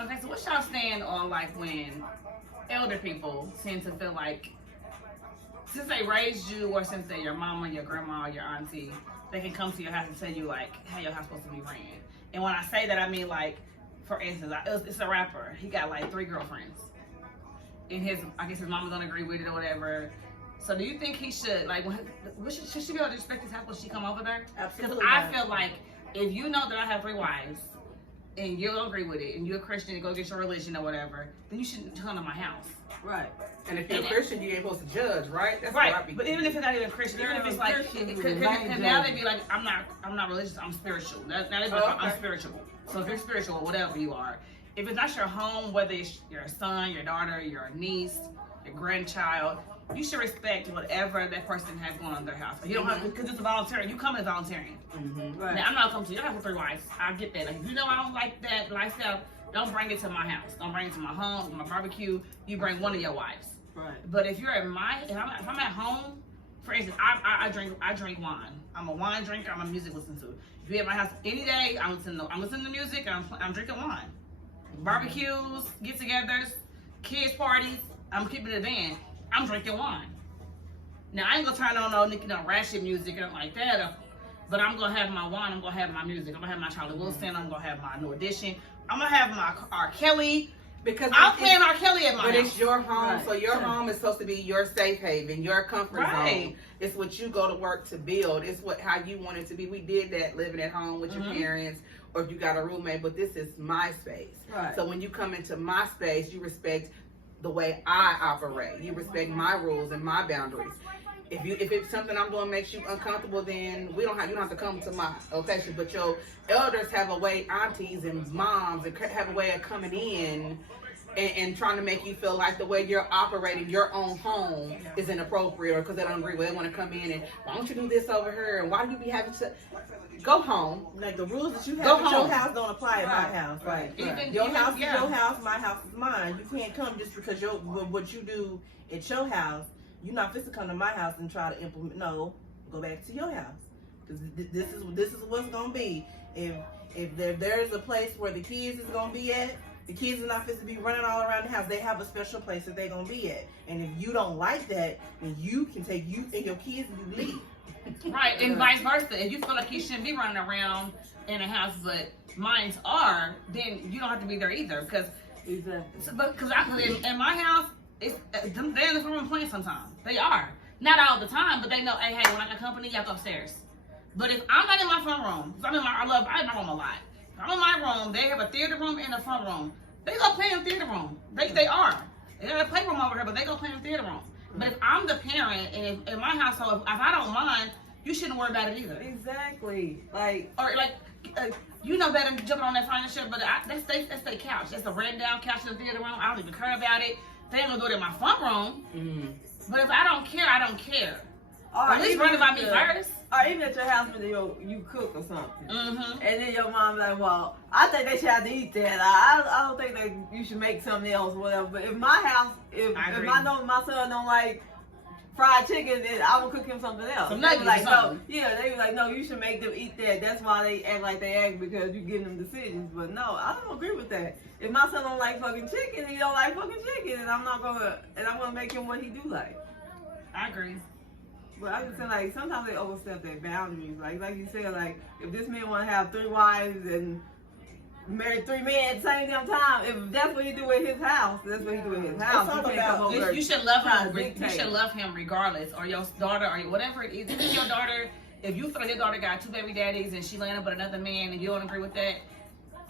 Okay, so what's y'all stand on like when elder people tend to feel like since they raised you or since they're your mama, your grandma, or your auntie, they can come to your house and tell you like how your house supposed to be ran. And when I say that, I mean like, for instance, it's a rapper. He got like 3 girlfriends. And I guess his mama don't agree with it or whatever. So do you think he should, like, should she be able to respect his house when she come over there? Absolutely. Because I feel like if you know that I have 3 wives, and you don't agree with it, and you're a Christian and go get your religion or whatever, then you shouldn't come to my house. Right. And if you're a Christian, you ain't supposed to judge, right? That's right. What I be but even if it's not even Christian, even if it's like, cause now they be like, I'm not religious, I'm spiritual. Now they be like, I'm spiritual. So if you're spiritual, whatever you are, if it's not your home, whether it's your son, your daughter, your niece, your grandchild, you should respect whatever that person has going on in their house. You don't have to, because it's a voluntary. You come as volunteering. Right. Now I'm not coming to you. I have 3 wives. I get that. Like, if you know I don't like that lifestyle, don't bring it to my house. Don't bring it to my home, my barbecue. You bring one of your wives. Right. But if you're if I'm at home, for instance, I drink wine. I'm a wine drinker. I'm a music listener to. If you're at my house any day, I'm listening to music. And I'm drinking wine. Barbecues, get-togethers, kids parties. I'm keeping it in. I'm drinking wine. Now I ain't gonna turn on no ratchet music or nothing like that. But I'm gonna have my wine. I'm gonna have my music. I'm gonna have my Charlie Wilson. I'm gonna have my New Edition. I'm gonna have my R. Kelly. Because I'm playing R. Kelly at my house. But it's your home, so your home is supposed to be your safe haven, your comfort zone. It's what you go to work to build. It's how you want it to be. We did that living at home with your parents, or if you got a roommate. But this is my space. Right. So when you come into my space, you respect the way I operate. You respect my rules and my boundaries. If it's something I'm doing makes you uncomfortable, then you don't have to come to my location. But your elders have a way, aunties and moms, have a way of coming in and trying to make you feel like the way you're operating your own home is inappropriate, or because they don't agree with it. They want to come in and, why don't you do this over here? And why do you be having to go home? Like the rules that you have at your house don't apply at my house. Right. Your house is your house, my house is mine. You can't come just because what you do at your house. You're not supposed to come to my house and try to implement. No, go back to your house, because this is what's gonna be. If there's a place where the kids is gonna be at, the kids are not supposed to be running all around the house. They have a special place that they're gonna be at. And if you don't like that, then you can take you and your kids and you leave. Right, and vice versa. If you feel like you shouldn't be running around in a house, but mine are, then you don't have to be there either. Because in my house. They're in the room playing sometimes. They are. Not all the time, but they know, hey, when I got company, y'all go upstairs. But if I'm not in my front room, I in my room a lot. If I'm in my room, they have a theater room and a front room. They go play in the theater room. They are. They got a playroom over here, but they go play in the theater room. But if I'm the parent, and if in my household, if I don't mind, you shouldn't worry about it either. Exactly. You know better than jumping on that furniture, but that's their couch. That's a ran down couch in the theater room. I don't even care about it. They ain't gonna do it in my front room. But if I don't care, I don't care. Or at least run about me first. Or even at your house when you cook or something. And then your mom's like, well, I think they should have to eat that. I don't think that you should make something else or whatever. But if my house, if I know my son don't like fried chicken, then I will cook him something else. They be like, no, they be like, no, you should make them eat that. That's why they act like they act, because you give them decisions. But no, I don't agree with that. If my son don't like fucking chicken, he don't like fucking chicken, and I'm gonna make him what he do like. I agree. But I just feel like sometimes they overstep their boundaries. Like you said, like if this man want to have 3 wives and marry 3 men at the same damn time, if that's what he do at his house, that's what he do at his house. You should love him. You should love him regardless, or your daughter, or whatever it is. Even your daughter, if you feel like your daughter got 2 baby daddies and she landed with another man and you don't agree with that,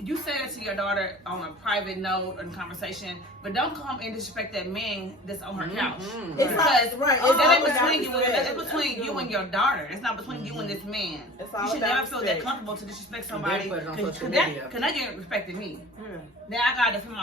you say that to your daughter on a private note and conversation, but don't come and disrespect that man that's on her couch. Because that ain't between you and your daughter. It's not between you and this man. You should never feel that comfortable to disrespect somebody. Because that get respected me. Now I got to feel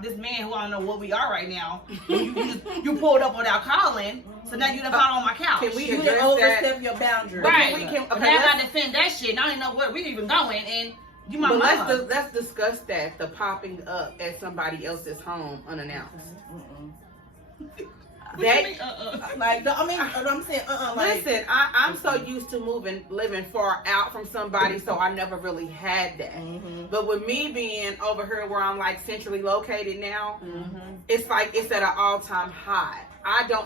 this man who I don't know what we are right now. You pulled up without calling, so now you done found on my couch. You done overstep your boundaries. Right. Now I got to defend that shit. And I don't even know where we even going. And let's discuss the popping up at somebody else's home unannounced. Like, I mean, I'm saying, like. Listen, I'm so used to living far out from somebody, so I never really had that. Mm-hmm. But with me being over here where I'm like centrally located now, Mm-hmm. it's like it's at an all-time high.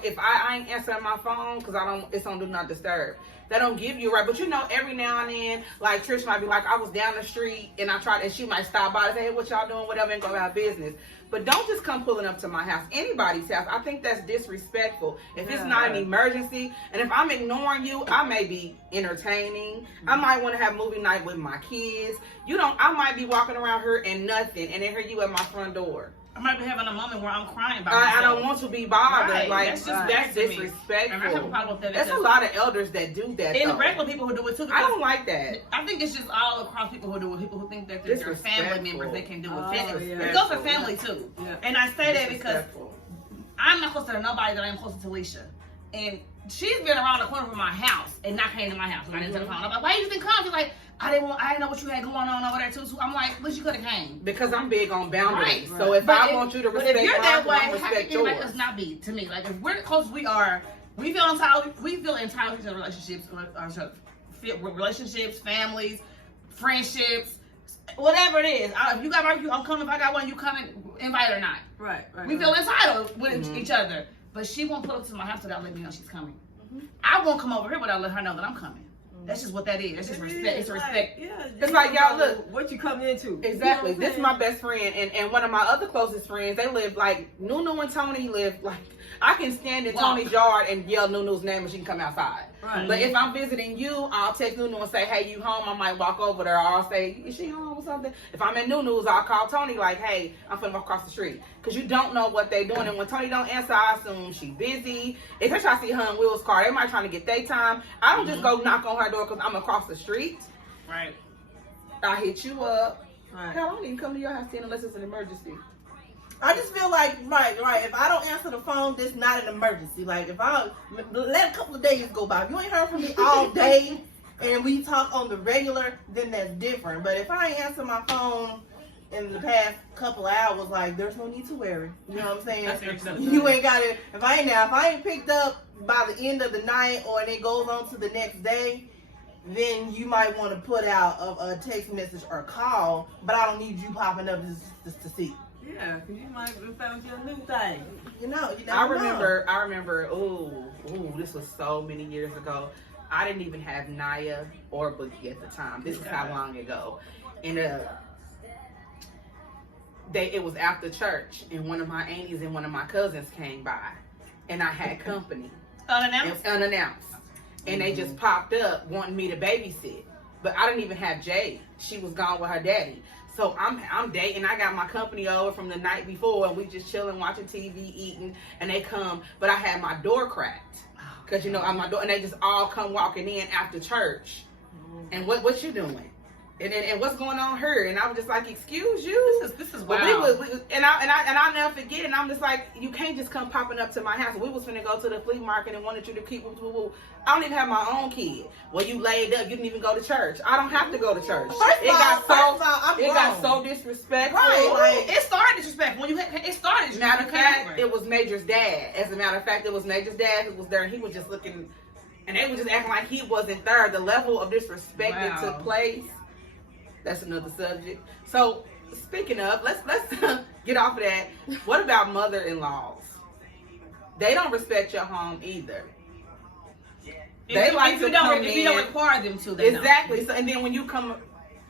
If I ain't answering my phone because it's on do not disturb. They don't give you right, but you know, every now and then, like Trish might be like, I was down the street and and she might stop by and say, hey, what y'all doing, whatever, and go about business. But don't just come pulling up to my house, anybody's house. I think that's disrespectful. If it's not an emergency, and if I'm ignoring you, I may be entertaining. I might want to have movie night with my kids. I might be walking around here and nothing, and then hear you at my front door. I might be having a moment where I'm crying by I myself. don't want to be bothered. Right. Like That's disrespectful. And I have a problem with that. There's a lot of elders that do that. And though. regular people who do it too. I don't like that. I think it's just all across people who do it. People who think that they're their family members, they can do it. It goes for family too. Yeah. And I say that because I'm not closer to nobody that I'm closer to Alicia. And she's been around the corner from my house and not came to my house. And I didn't tell her. I'm like, why you didn't come? She's like, I didn't know what you had going on over there too. So I'm like, but you could have came. Because I'm big on boundaries. Right. So if I want you to respect if you're that way, how respect can anybody yours. else not be? To me, like if we're the closest we are, we feel entitled to relationships, families, friendships, whatever it is. If you got barbecue, I'm coming. If I got one, you coming, invite or not. Right. We feel entitled with each other. But she won't pull up to my house without letting me know she's coming. I won't come over here without letting her know that I'm coming. That's just what that is. That's just respect. It's respect. It's like, y'all, look. What you coming into. Exactly. You know This is my best friend. And one of my other closest friends, they live like, Nunu and Tony live like, I can stand in Tony's yard and yell Nunu's name and she can come outside. Right. But if I'm visiting you, I'll text Nunu and say, hey, you home? I might walk over there. Or I'll say, is she home or something? If I'm in Nunu's, I'll call Tony like, hey, I'm finna walk across the street. Because you don't know what they doing. And when Tony don't answer, I assume she busy. Especially I see her in Will's car. They might trying to get their time. I don't just go knock on her door because I'm across the street. Right. I hit you up. Right. Hell, I don't even come to your house then unless it's an emergency. I just feel like, right. If I don't answer the phone, this not an emergency. Like, if I let a couple of days go by, if you ain't heard from me all day, and we talk on the regular, then that's different. But if I ain't answer my phone in the past couple of hours, like, there's no need to worry. You know what I'm saying? You ain't got it. If I ain't picked up by the end of the night, or it goes on to the next day, then you might want to put out a text message or call. But I don't need you popping up just to see. Yeah, because you might have found you a new thing. You know, I remember, this was so many years ago. I didn't even have Naya or Boogie at the time. This is how long ago. And it was after church, and one of my aunties and one of my cousins came by, and I had company. Unannounced? Unannounced. And they just popped up wanting me to babysit. But I didn't even have Jade. She was gone with her daddy. So I'm dating. I got my company over from the night before, and we just chilling, watching TV, eating, and they come. But I had my door cracked because on my door, and they just all come walking in after church. And what you doing? And what's going on here? And I was just like, excuse you. This is But wild. I'll never forget. And I'm just like, you can't just come popping up to my house. We was finna go to the flea market and wanted you to keep. I don't even have my own kid. Well, you laid up. You didn't even go to church. I don't have to go to church. It got so disrespectful. Right. It started disrespectful. It started. Matter of fact, it was Major's dad. As a matter of fact, it was Major's dad who was there, and he was just looking, and they were just acting like he wasn't there. The level of disrespect that took place. That's another subject. So, speaking of, let's get off of that. What about mother-in-laws? They don't respect your home either. If you don't require them to, they exactly. don't. So, and then when you come,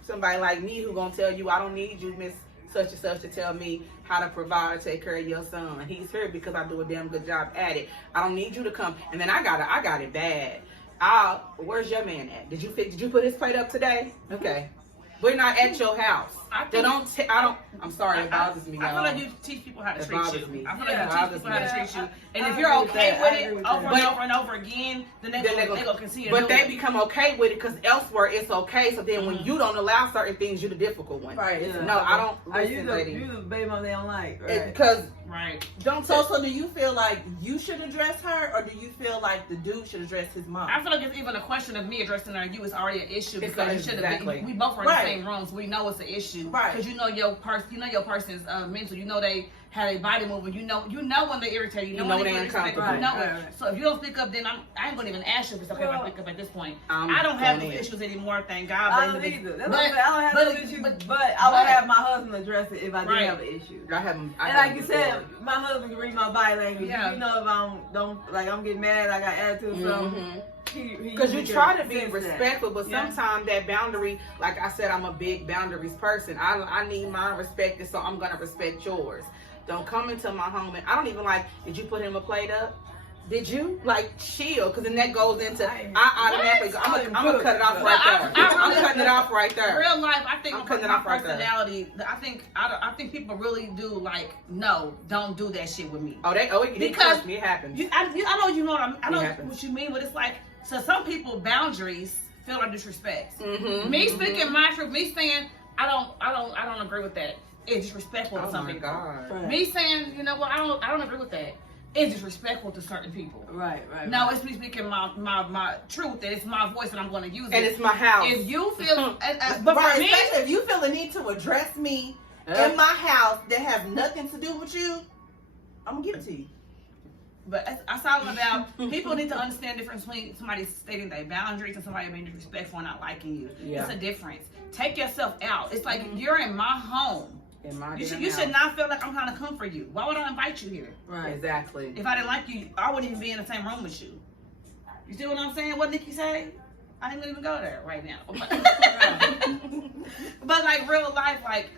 somebody like me who gonna tell you, I don't need you, Miss Such and Such, to tell me how to provide or take care of your son. He's here because I do a damn good job at it. I don't need you to come. And then I got it bad. Where's your man at? Did you put his plate up today? Okay. We're not at your house. I'm sorry, it bothers me. I feel like you teach people how to treat you. I feel like you teach people how to treat you. And if I you're agree with okay that. with it over and over again, then they go concede. But they become okay with it because elsewhere it's okay. So then when you don't allow certain things, you're the difficult one. Right. Yeah. No, I don't. You the baby mom they don't like, right? Because right. So do you feel like you should address her, or do you feel like the dude should address his mom? I feel like it's even a question of me addressing her and you is already an issue because you should have been. Exactly. We both were in Right. same room, so we know it's an issue. Right. Because you know your person's mental. You know they have a body moving. You know when they irritate you. You know when they disrespectful. uncomfortable. You know Right. it. So if you don't speak up, then I ain't gonna even ask you if it's okay if I Well, speak up at this point. I'm I don't have going those in. issues anymore, thank God. I but- don't either. That's but- what I'm saying. I don't have but- no issues, but- but I would but- have my husband address it if I did Right. have an issue. I haven't. And like you said, my husband can read my body language. Yeah. You know if I'm getting mad, I got attitude, so Because you try to be sense that. respectful, but Yeah. sometimes that boundary, like I said, I'm a big boundaries person. I need mine respected, so I'm gonna respect yours. Don't come into my home and I don't even like. Did you put him a plate up? Did you like chill? Because then that goes into I automatically. I'm gonna cut it off right there. I'm cutting it off right there. Real life, I think I'm my cutting it off right there. personality. I think people really do like no, don't do that shit with me. It Because trust me, it happens. I know you know what I know It happens. what you mean, but it's like so some people boundaries feel like disrespect. Mm-hmm. Me speaking my truth, me saying I don't agree with that. It's disrespectful to Oh some my people. God. Right. Me saying, you know what, I don't agree with that. It's disrespectful to certain people. Right. No, it's me speaking my truth, and it's my voice, and I'm going to use it. And it's my house. If you feel, but Right, for me, especially if you feel the need to address me in my house that has nothing to do with you, I'm gonna give it to you. but that's all about people need to understand the difference between somebody stating their boundaries and somebody being disrespectful and not liking you. Yeah. It's a difference. Take yourself out. It's like you're in my home. In my You damn should house. not feel like I'm trying to come for you. Why would I invite you here? Right. Exactly. If I didn't like you, I wouldn't even be in the same room with you. You see what I'm saying? What Nikki say? I didn't even go there right now. But like real life, like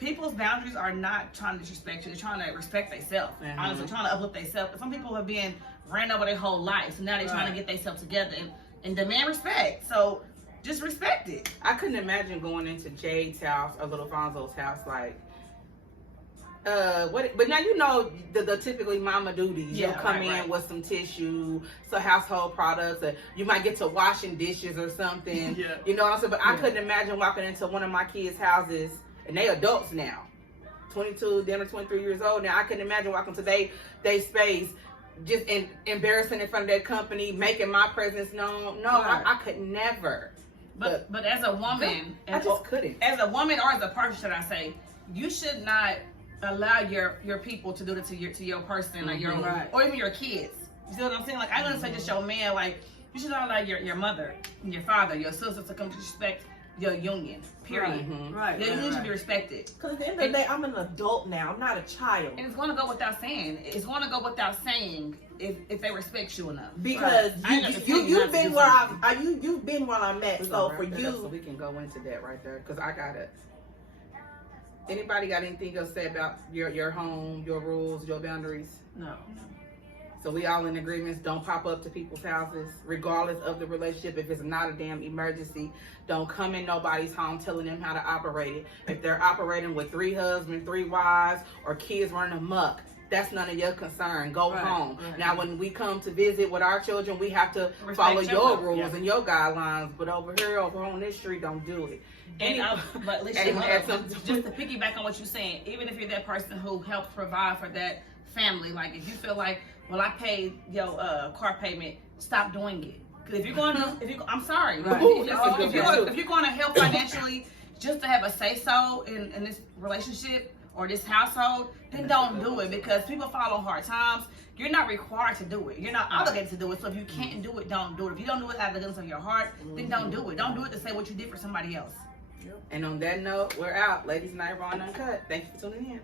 people's boundaries are not trying to disrespect you. They're trying to respect themselves. Mhm. Honestly, trying to uplift themselves. Some people have been ran over their whole life, so now they're trying to get themselves together and demand respect. So just respect it. I couldn't imagine going into Jade's house or Little Fonzo's house like but now you know the typically mama duties. Yeah, You'll come right. in with some tissue, some household products, or you might get to washing dishes or something. Yeah. You know what I'm saying? But I couldn't imagine walking into one of my kids' houses, and they adults now. 22, then 23 years old now. I couldn't imagine walking to they space, just embarrassing in front of their company, making my presence known. No, Right. I could never. But as a woman, I just couldn't. as a woman or as a person, should I say, you should not allow your people to do it to your person or your Right. or even your kids. You see what I'm saying? Like I'm gonna say just your man, like you should not allow your mother, and your father, your sister to come disrespect your union. Period. Mhm. Right. Your union should be respected. Because at the end of the day, I'm an adult now. I'm not a child. And it's gonna go without saying. It's gonna go without saying if they respect you enough. Because I ain't gonna tell you not you've to been do where something. you've been where I'm at. We're So gonna for wrap that up so you, we can go into that right there because I got it. Anybody got anything else to say about your home, your rules, your boundaries? No. So we all in agreement. Don't pop up to people's houses, regardless of the relationship. If it's not a damn emergency, don't come in nobody's home telling them how to operate it. If they're operating with 3 husbands, 3 wives, or kids running amok, that's none of your concern. Go Right, home. right. Now, when we come to visit with our children, we have to Respect follow your your rules, rules yeah. and your guidelines. But over here, over on this street, don't do it. But listen, And add something. just to piggyback on what you're saying, even if you're that person who helps provide for that family, like if you feel like, well, I paid your car payment, stop doing it. Because if you're going to, I'm sorry, Right. if you're going to help financially just to have a say so in this relationship or this household, then don't do it because people fall on hard times. You're not required to do it. You're not obligated to do it. So if you can't do it, don't do it. If you don't do it out of the goodness of your heart, then don't do it. Don't do it to say what you did for somebody else. And on that note, we're out. Ladies Night Raw and Uncut. Thank you for tuning in.